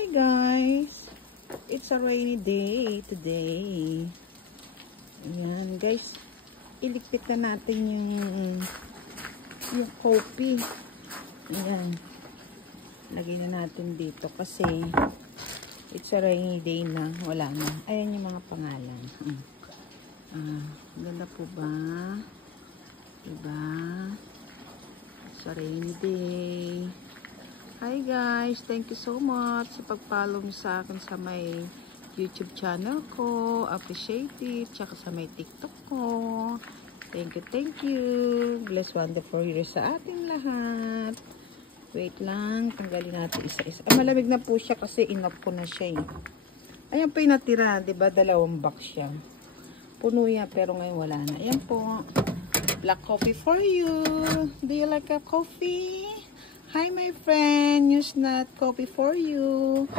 Hi guys! It's a rainy day today. Ayan guys, iligpit na natin yung coffee. Ayan. Lagay na natin dito kasi it's a rainy day na. Wala na. Ayan yung mga pangalan. Ganda po ba? Diba? It's a rainy day. Hi guys! Thank you so much sa pag-follow mo sa akin sa may YouTube channel ko. Appreciate it. Tsaka sa may TikTok ko. Thank you, thank you. Bless wonderful year sa ating lahat. Wait lang. Tanggalin natin isa-isa. Malamig na po siya kasi enough ko na siya eh. Ayan po yung natira. Diba? 2 box siya. Puno yan pero ngayon wala na. Ayan po. Black coffee for you. Do you like a coffee? Hi my friend, use that coffee for you.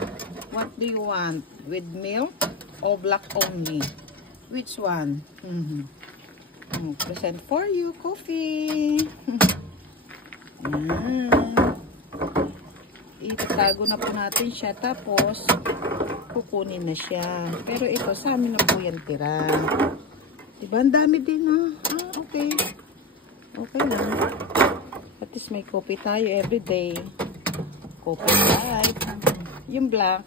What do you want? With milk or black only? Which one? Present for you, coffee. Itatago na po natin siya tapos kukunin na siya. Pero ito sa amin na po yan tira. Diba? Ang dami din no? Okay. Okay lang. At least may coffee tayo everyday. Coffee type. Yung black,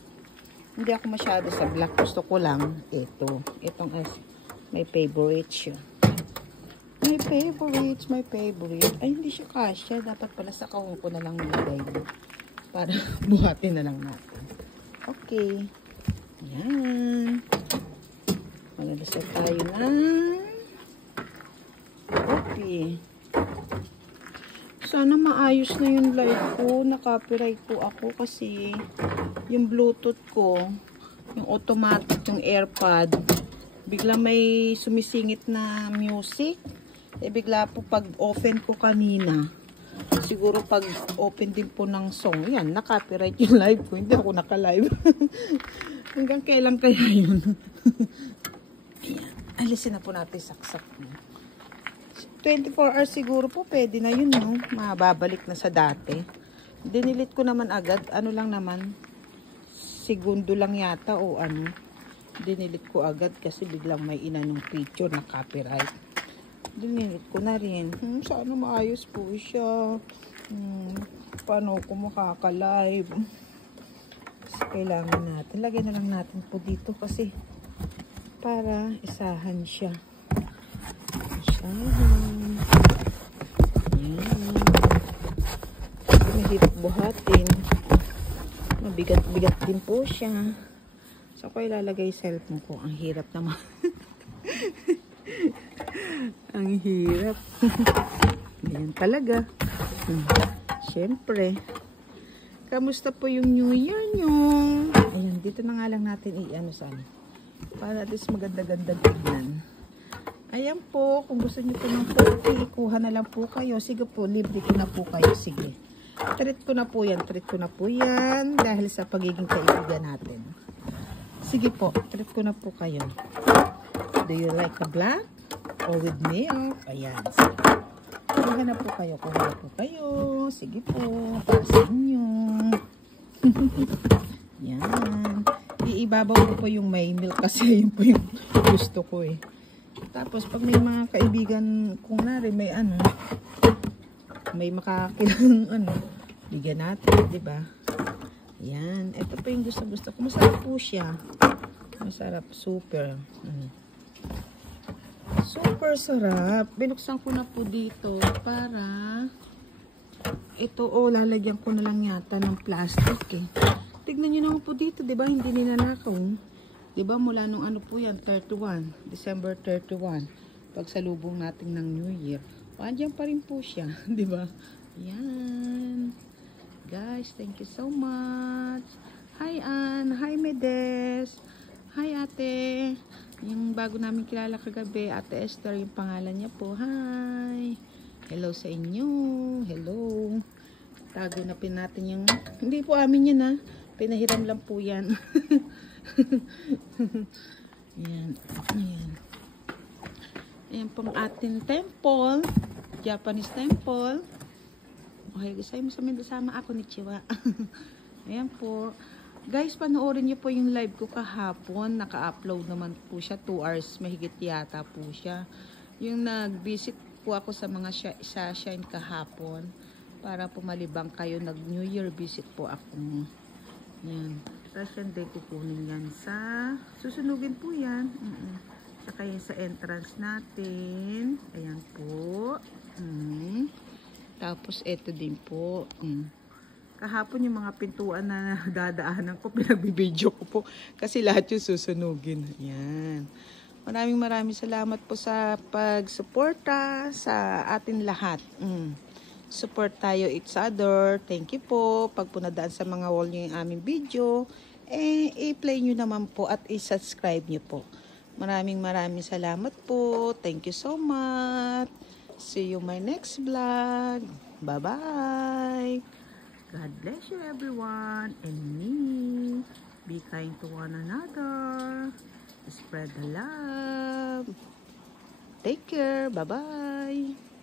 hindi ako masyado sa black. Gusto ko lang ito. Itong as my favorite siya. My favorite. Ay, hindi siya kasya. Dapat pala sa kahon ko na lang nilagay. Para buhatin na lang natin. Okay. Yan. Malalasap tayo ng coffee. Sana maayos na yung live ko. Naka-copyright po ako kasi yung Bluetooth ko, yung automatic, yung AirPod, bigla may sumisingit na music. Bigla po pag open ko kanina, siguro pag open din po ng song, yan, naka-copyright yung live ko. Hindi ako naka-live. Hanggang kailan kaya yun? Ayan. Alisin na po natin saksak na. 24 hours siguro po, pwede na yun, no? Mababalik na sa dati. Dinilit ko naman agad. Ano lang naman, segundo lang yata o ano. Dinilit ko agad kasi biglang may inanong picture na copyright. Dinilit ko na rin. Sana maayos po siya. Paano ko makaka-live? Kasi kailangan natin. Lagay na lang natin po dito kasi para isahan siya. Mahirap buhatin. Mabigat-bigat din po siya. So, ako ilalagay cellphone ko. Ang hirap naman. Ang hirap. Ganyan talaga. Siyempre. Kamusta po yung New Year nyo? Ayan, dito na nga lang natin i-ano sana. Para at least maganda-ganda tignan. Ayan po, kung gusto niyo po ng coffee, kuha na lang po kayo. Sige po, libre ko na po kayo. Sige. Treat ko na po yan. Dahil sa pagiging kaibigan natin. Sige po, treat ko na po kayo. Do you like a black? Or with milk? Ayan. Sige. Kuha na po kayo. Sige po, para sa inyo. Yan. Iibabaw ko po yung may milk kasi yun po yung gusto ko eh. Tapos, pag may mga kaibigan kung nari, may ano, may makakilang ano, bigyan natin, diba? Yan. Ito po yung gusto ko. Masarap po siya. Masarap. Super. Super sarap. Binuksan ko na po dito para ito, lalagyan ko na lang yata ng plastic eh. Tignan nyo naman po dito, diba? Hindi ninanakaw. Diba mula nung ano po yan, 31, December 31, pagsalubong natin ng New Year. Andiyan pa rin po siya, diba? Yan. Guys, thank you so much. Hi Ann, hi Medes, hi ate. Yung bago namin kilala kagabi, Ate Esther, yung pangalan niya po. Hi. Hello sa inyo. Hello. Tago na pin natin yung, hindi po amin yan ha. Pinahiram lang po yan. Ayan. Ayan pong ating temple. Japanese temple. Okay, gusto mo sa sama ako ni Chiwa. Ayan po. Guys, panoorin niyo po yung live ko kahapon. Naka-upload naman po siya. 2 hours mahigit yata po siya. Yung nag-visit po ako sa mga sa Shine kahapon. Para po malibang kayo. Nag-New Year visit po ako. Yan. Tapos yan din kukunin yan sa... Susunugin po yan. Saka yan sa entrance natin. Ayan po. Tapos ito din po. Kahapon yung mga pintuan na dadaanan ko, pinagbibideo ko po. Kasi lahat yung susunugin. Ayan. Maraming salamat po sa pagsuporta sa atin lahat. Support tayo each other. Thank you po. Pag punadaan sa mga wall nyo yung aming video, i-play nyo naman po at i-subscribe nyo po. Maraming salamat po. Thank you so much. See you my next vlog. Bye-bye. God bless you everyone and me. Be kind to one another. Spread the love. Take care. Bye-bye.